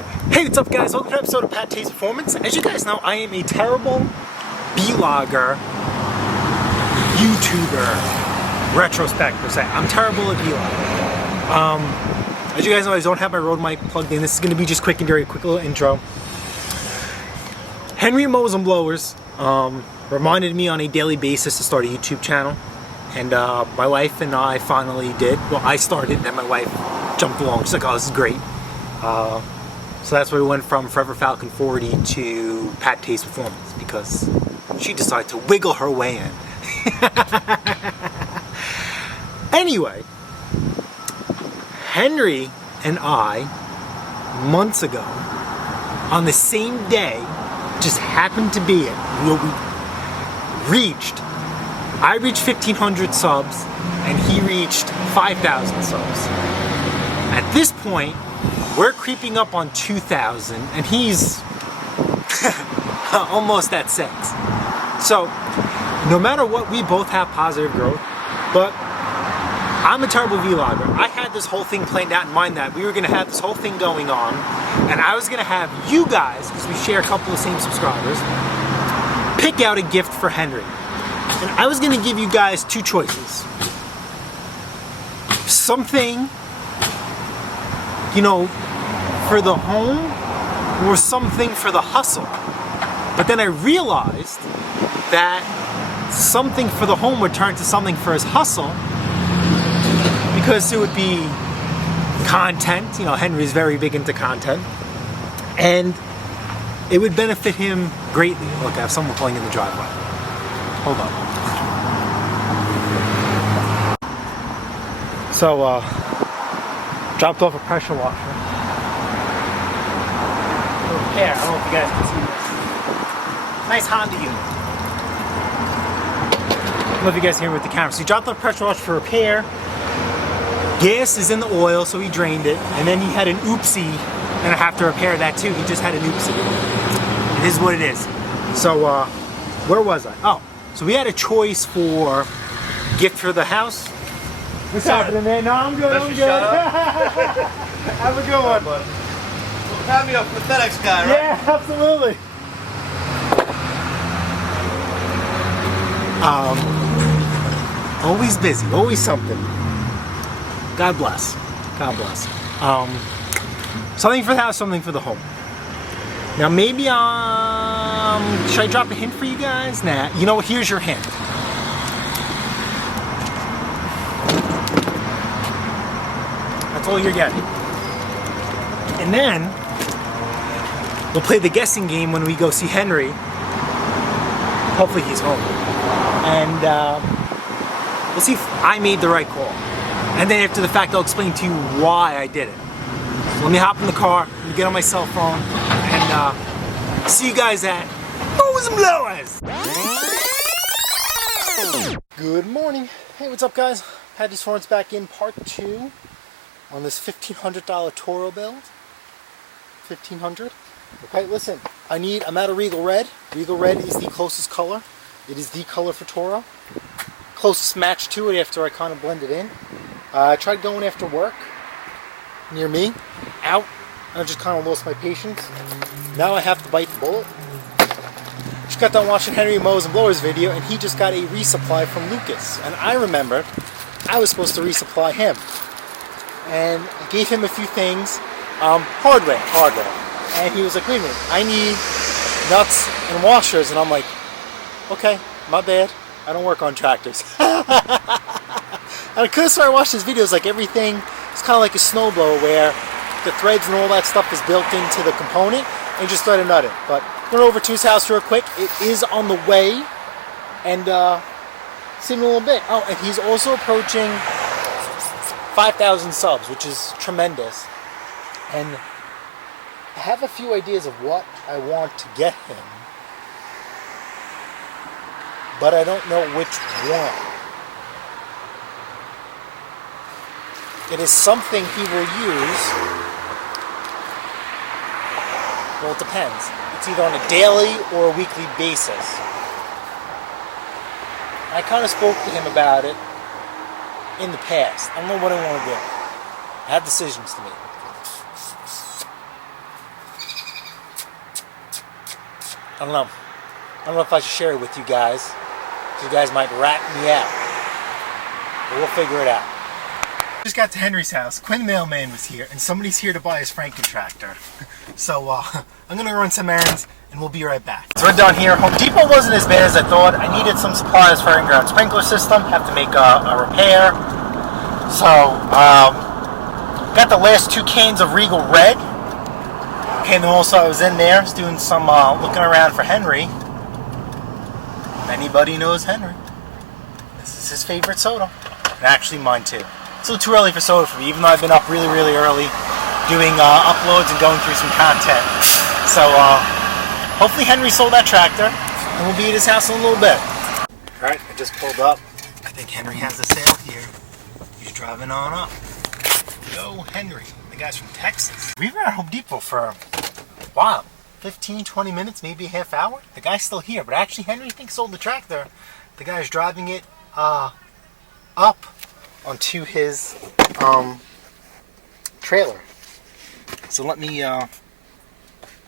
Hey, what's up guys? Welcome to an episode of PATTAY'S Performance. As you guys know, I am a terrible vlogger, YouTuber, retrospect per se. I'm terrible at vlogging. As you guys know, I don't have my Rode mic plugged in. This is going to be just quick and dirty, quick little intro. Henry Mowers and Blowers reminded me on a daily basis to start a YouTube channel. And my wife and I finally did. Well, I started, then my wife jumped along. She's like, oh, this is great. So that's where we went from Forever Falcon 40 to PATTAY'S Performance, because she decided to wiggle her way in. Anyway, Henry and I, months ago, on the same day, just happened to be it. I reached 1,500 subs, and he reached 5,000 subs. At this point, we're creeping up on 2,000, and he's almost at 6. So, no matter what, we both have positive growth, but I'm a terrible vlogger. I had this whole thing planned out in mind that we were going to have this whole thing going on, and I was going to have you guys, because we share a couple of same subscribers, pick out a gift for Henry. And I was going to give you guys two choices. Something, you know, for the home, or something for the hustle. But then I realized that something for the home would turn to something for his hustle, because it would be content. You know, Henry's very big into content, and it would benefit him greatly. Look, I have someone pulling in the driveway. Hold on. So, dropped off a pressure washer. Repair. I don't know if you guys can see this. Nice Honda unit. I don't know if you guys can hear with the camera. So he dropped off a pressure washer for repair. Gas is in the oil, so he drained it. And then he had an oopsie, and I have to repair that too. He just had an oopsie. It is what it is. So, where was I? Oh, so we had a choice for gift for the house. What's happening, man? No, I'm good. I'm good. Have a good one. Well, have me up for the FedEx guy, right? Yeah, absolutely. Always busy, always something. God bless. God bless. Something for the house, something for the home. Now maybe should I drop a hint for you guys? Nah, you know what? Here's your hint. That's all you're getting. And then we'll play the guessing game when we go see Henry. Hopefully he's home. And we'll see if I made the right call. And then after the fact, I'll explain to you why I did it. So let me hop in the car, let me get on my cell phone, and see you guys at Mowers and Blowers. Good morning. Hey, what's up guys? PATTAY'S Performance back in part 2 on this $1,500 Toro build. 1,500. Okay, listen, I'm out of Regal Red. Regal Red is the closest color. It is the color for Toro. Closest match to it after I kind of blend it in. I tried going after work near me. Out. I just kind of lost my patience. Now I have to bite the bullet. Just got done watching Henry Mowers and Blowers video, and he just got a resupply from Lucas. And I remembered I was supposed to resupply him. And I gave him a few things. Hardware. And he was like, wait a minute, I need nuts and washers. And I'm like, okay, my bad. I don't work on tractors. And I could have started watching his videos, like everything is kind of like a snowblower where the threads and all that stuff is built into the component and just let it nut it. But went over to his house real quick. It is on the way, and see him in a little bit. Oh, and he's also approaching 5,000 subs, which is tremendous. And I have a few ideas of what I want to get him, but I don't know which one. It is something he will use. Well, it depends. It's either on a daily or a weekly basis. I kind of spoke to him about it in the past. I don't know what I want to do. I have decisions to make. I don't know. I don't know if I should share it with you guys. You guys might rat me out. But we'll figure it out. Just got to Henry's house. Quinn the mailman was here, and somebody's here to buy his Franken tractor. So I'm gonna run some errands, and we'll be right back. So we're done here. Home Depot wasn't as bad as I thought. I needed some supplies for in-ground sprinkler system. Have to make a repair. So got the last 2 cans of Regal Red. Okay, and then also I was in there, was doing some looking around for Henry. If anybody knows Henry, this is his favorite soda, and actually mine too. It's a little too early for soda for me, even though I've been up really, really early doing uploads and going through some content. So hopefully Henry sold that tractor, and we'll be at his house in a little bit. All right, I just pulled up. I think Henry has a sale here. He's driving on up. Yo, Henry. The guy's from Texas. We've been at Home Depot for a while. 15, 20 minutes, maybe a half hour. The guy's still here, but actually Henry thinks sold the tractor. The guy's driving it up onto his trailer. So let me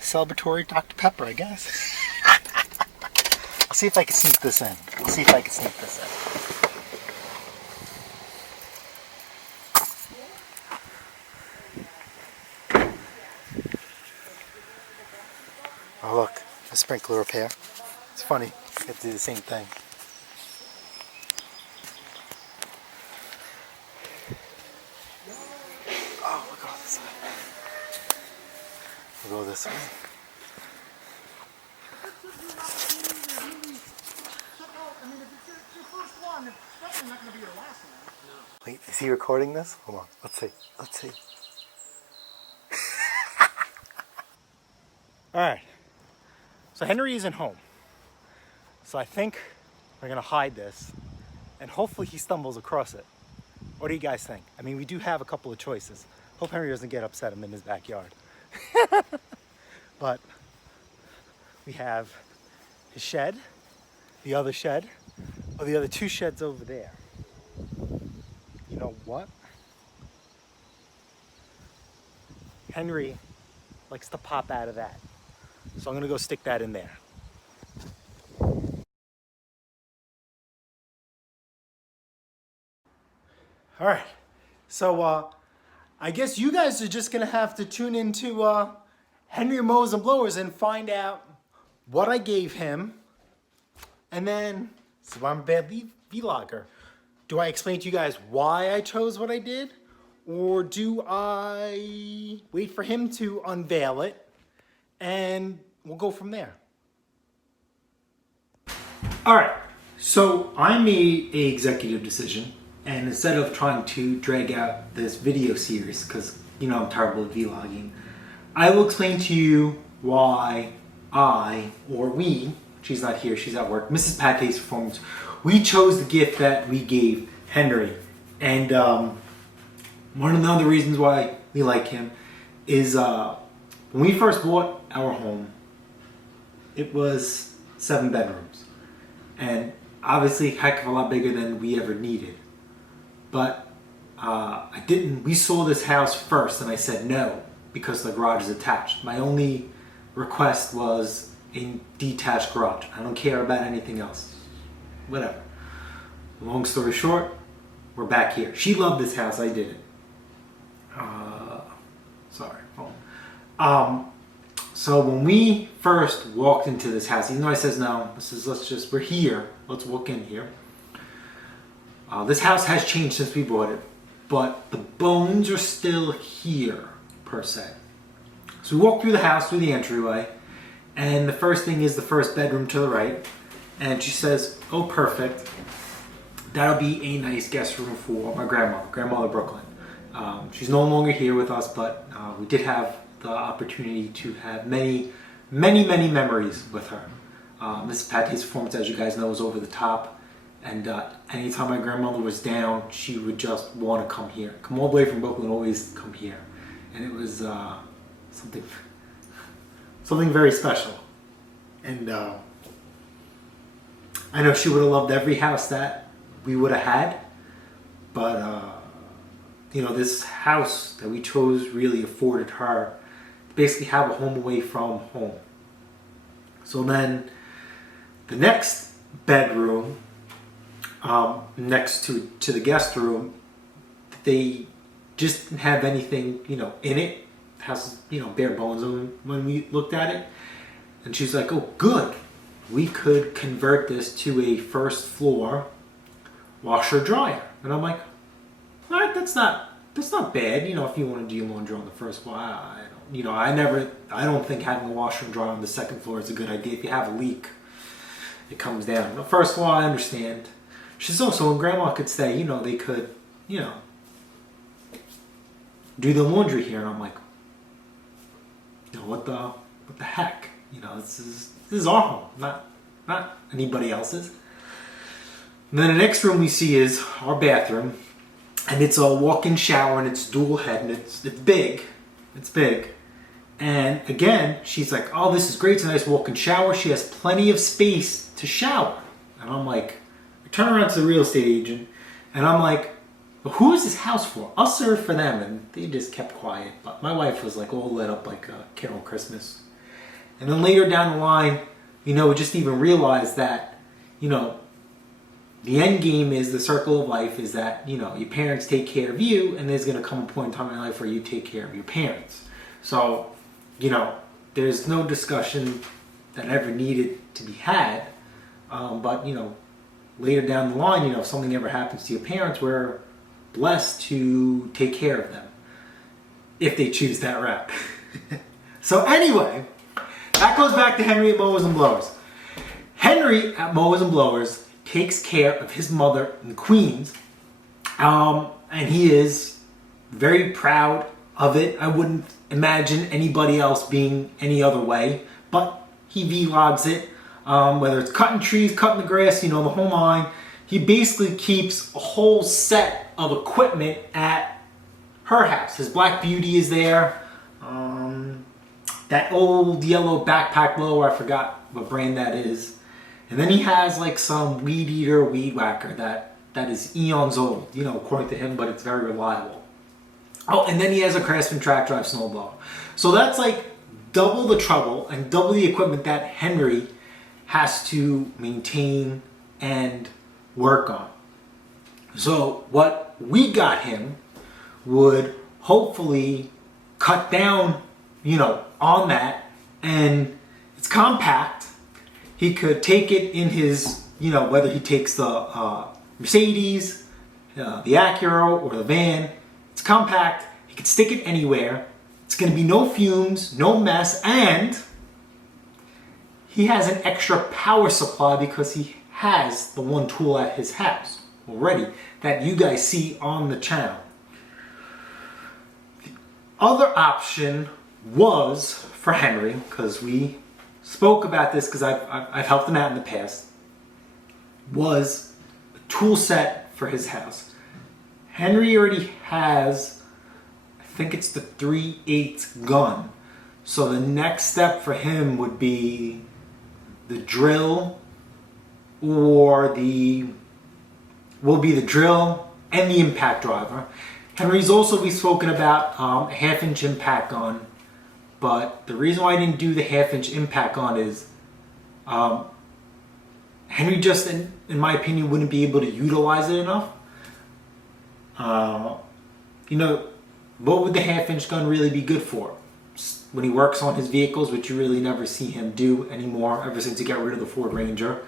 celebratory Dr. Pepper, I guess. I'll see if I can sneak this in. Oh look, a sprinkler repair. It's funny, I have to do the same thing. Oh, look on this side. We'll go this way. Wait, is he recording this? Hold on, let's see. Alright. So Henry isn't home. So I think we're gonna hide this and hopefully he stumbles across it. What do you guys think? I mean, we do have a couple of choices. Hope Henry doesn't get upset I'm in his backyard. But we have his shed, the other shed, or the other 2 sheds over there. You know what? Henry likes to pop out of that. So I'm gonna go stick that in there. All right, so I guess you guys are just gonna have to tune into Henry Mowers and Blowers and find out what I gave him, and then so I'm a bad vlogger. Do I explain to you guys why I chose what I did, or do I wait for him to unveil it? And we'll go from there. All right, so I made an executive decision, and instead of trying to drag out this video series, because you know I'm terrible at vlogging, I will explain to you why we, she's not here, she's at work, Mrs. PATTAY'S Performance, we chose the gift that we gave Henry. And one of the other reasons why we like him is when we first bought our home, it was 7 bedrooms, and obviously a heck of a lot bigger than we ever needed. But we saw this house first and I said no because the garage is attached. My only request was a detached garage. I don't care about anything else. Whatever. Long story short, we're back here. She loved this house, I didn't. Sorry, hold on. So when we first walked into this house, even though I says no, we're here, let's walk in here. This house has changed since we bought it, but the bones are still here, per se. So we walk through the house, through the entryway, and the first thing is the first bedroom to the right, and she says, oh perfect, that'll be a nice guest room for my grandmother Brooklyn. She's no longer here with us, but we did have the opportunity to have many memories with her. Mrs. PATTAY'S Performance, as you guys know, is over the top, and anytime my grandmother was down, she would just want to come here. Come all the way from Brooklyn, always come here. And it was something very special. And I know she would have loved every house that we would have had, but you know, this house that we chose really afforded her to basically have a home away from home. So then the next bedroom, next to the guest room, they just didn't have anything, in it. It has, bare bones when we looked at it. And she's like, oh, good. We could convert this to a first floor washer dryer. And I'm like, all right, that's not bad. If you want to do your laundry on the first floor, I don't think having a washer and dryer on the second floor is a good idea. If you have a leak, it comes down. The first floor, I understand. She's also, when Grandma could stay, they could, do the laundry here. And I'm like, what the heck? This is our home, not anybody else's. And then the next room we see is our bathroom, and it's a walk-in shower, and it's dual head, and it's big. It's big. And again, she's like, oh, this is great. It's a nice walk-in shower. She has plenty of space to shower. And I'm like, I turn around to the real estate agent, and I'm like, well, who is this house for? Us or for them? And they just kept quiet. But my wife was like all lit up like a kid on Christmas. And then later down the line, we just even realized that, the end game is the circle of life is that, your parents take care of you, and there's going to come a point in time in life where you take care of your parents. So, there's no discussion that ever needed to be had. But, later down the line, if something ever happens to your parents, we're blessed to take care of them if they choose that route. So anyway, that goes back to Henry at Mowers and Blowers. Henry at Mowers and Blowers takes care of his mother in Queens, and he is very proud of it. I wouldn't imagine anybody else being any other way, but he vlogs it, whether it's cutting trees, cutting the grass, the whole nine. He basically keeps a whole set of equipment at her house. His Black Beauty is there. That old yellow backpack blower, I forgot what brand that is. And then he has like some weed eater, weed whacker that is eons old, according to him, but it's very reliable. Oh, and then he has a Craftsman track drive snowblower. So that's like double the trouble and double the equipment that Henry has to maintain and work on. So what we got him would hopefully cut down, on that, and it's compact. He could take it in his, whether he takes the Mercedes, the Acura, or the van. It's compact. He could stick it anywhere. It's going to be no fumes, no mess, and he has an extra power supply because he has the one tool at his house already that you guys see on the channel. The other option was for Henry, because we spoke about this because I've helped him out in the past, was a tool set for his house. Henry already has, I think it's the 3/8 gun. So the next step for him would be the drill, or the drill and the impact driver. Henry's also be spoken about a 1/2-inch impact gun, but the reason why I didn't do the 1/2-inch impact gun is Henry just, in my opinion, wouldn't be able to utilize it enough. What would the 1/2-inch gun really be good for? When he works on his vehicles, which you really never see him do anymore ever since he got rid of the Ford Ranger.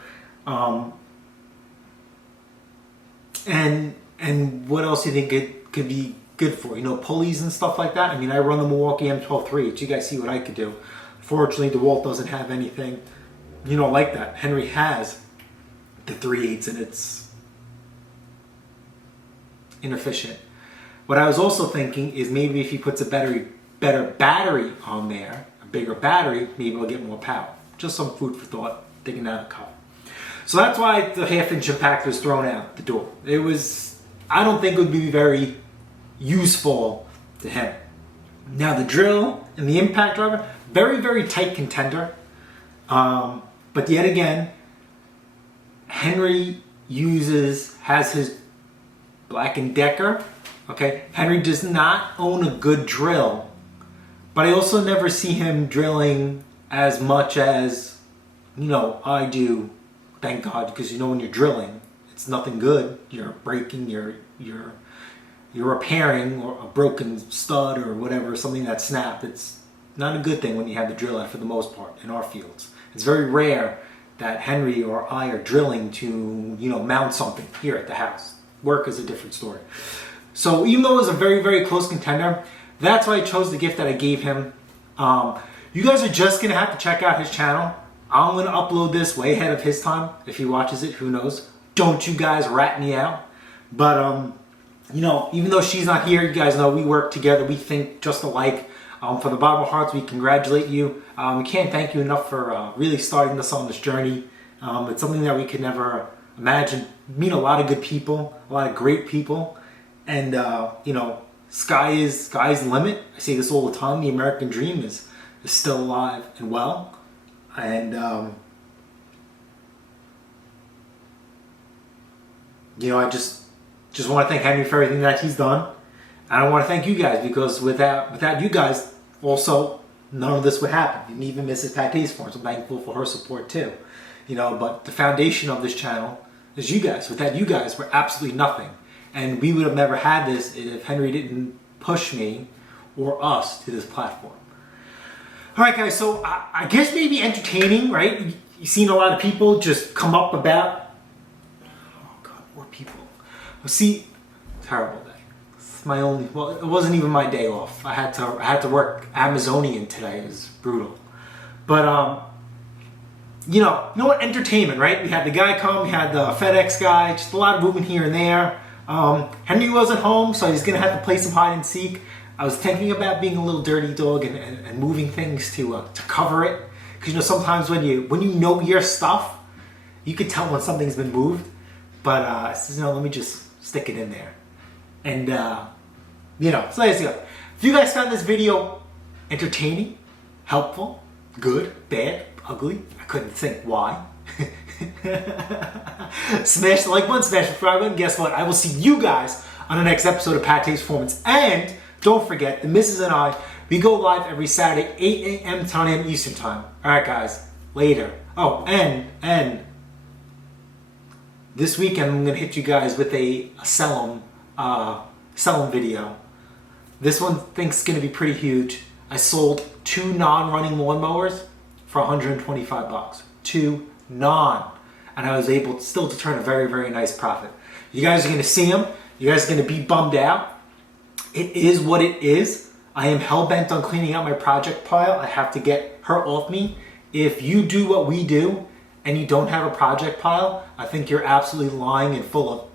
And what else do you think it could be good for? Pulleys and stuff like that. I mean, I run the Milwaukee M12-3. You guys see what I could do. Fortunately, DeWalt doesn't have anything, like that. Henry has the 3/8, and it's inefficient. What I was also thinking is maybe if he puts a better battery on there, a bigger battery, maybe we'll get more power. Just some food for thought, thinking out of the cup. So that's why the 1/2-inch impact was thrown out the door. I don't think it would be very useful to him. Now the drill and the impact driver, very, very tight contender. But yet again, Henry has his Black & Decker. Okay, Henry does not own a good drill, but I also never see him drilling as much as you know, I do, thank God, because you know when you're drilling, it's nothing good. You're breaking, you're repairing or a broken stud or whatever, something that snapped. It's not a good thing when you have the drill out for the most part in our fields. It's very rare that Henry or I are drilling to, you know, mount something here at the house. Work is a different story. So even though it was a very, very close contender, that's why I chose the gift that I gave him. You guys are just going to have to check out his channel. I'm going to upload this way ahead of his time. If he watches it, who knows? Don't you guys rat me out. But, you know, even though she's not here, you guys know we work together. We think just alike. For the bottom of our hearts, we congratulate you. We can't thank you enough for really starting us on this journey. It's something that we could never imagine. Meet a lot of good people, a lot of great people. And, you know, sky's the limit. I say this all the time. The American dream is still alive and well. And, you know, I just want to thank Henry for everything that he's done. And I want to thank you guys, because without you guys, also, none of this would happen. And even Mrs. PATTAY'S for us. I'm thankful for her support too. You know, but the foundation of this channel is you guys. Without you guys, we're absolutely nothing. And we would have never had this if Henry didn't push me or us to this platform. Alright guys, so I guess maybe entertaining, right? You've seen a lot of people just come up about... Oh God, more people. See, terrible day. It's my only... Well, it wasn't even my day off. I had to work Amazonian today. It was brutal. But, you know what? Entertainment, right? We had the guy come, we had the FedEx guy, just a lot of movement here and there. Henry wasn't home, so he's going to have to play some hide and seek. I was thinking about being a little dirty dog and moving things to cover it. Because, you know, sometimes when you know your stuff, you can tell when something's been moved. But I said, no, let me just stick it in there. And, you know, so let's go. If you guys found this video entertaining, helpful, good, bad, ugly, I couldn't think why. Smash the like button, smash the subscribe button. Guess what? I will see you guys on the next episode of Pattay's Performance. And don't forget, the missus and I, we go live every Saturday, 8 a.m. to 9 a.m. Eastern Time. Alright guys, later. Oh, and this weekend I'm going to hit you guys with a sell 'em video. This one I think is going to be pretty huge. I sold 2 non-running lawnmowers for $125. 2 non. And I was able still to turn a very, very nice profit. You guys are going to see them. You guys are going to be bummed out. It is what it is. I am hell-bent on cleaning out my project pile. I have to get her off me. If you do what we do and you don't have a project pile, I think you're absolutely lying and full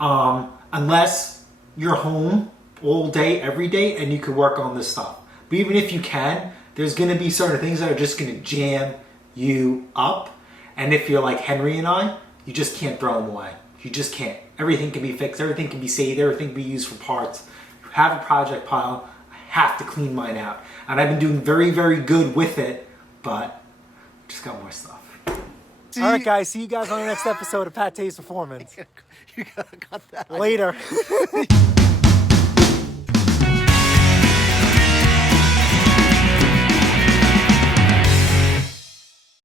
of... unless you're home all day, every day, and you can work on this stuff. But even if you can, there's going to be certain things that are just going to jam you up. And if you're like Henry and I, you just can't throw them away. You just can't. Everything can be fixed. Everything can be saved. Everything can be used for parts. If you have a project pile, I have to clean mine out. And I've been doing very, very good with it, but just got more stuff. Alright guys, see you guys on the next episode of Pattay's Performance. You got that. Later.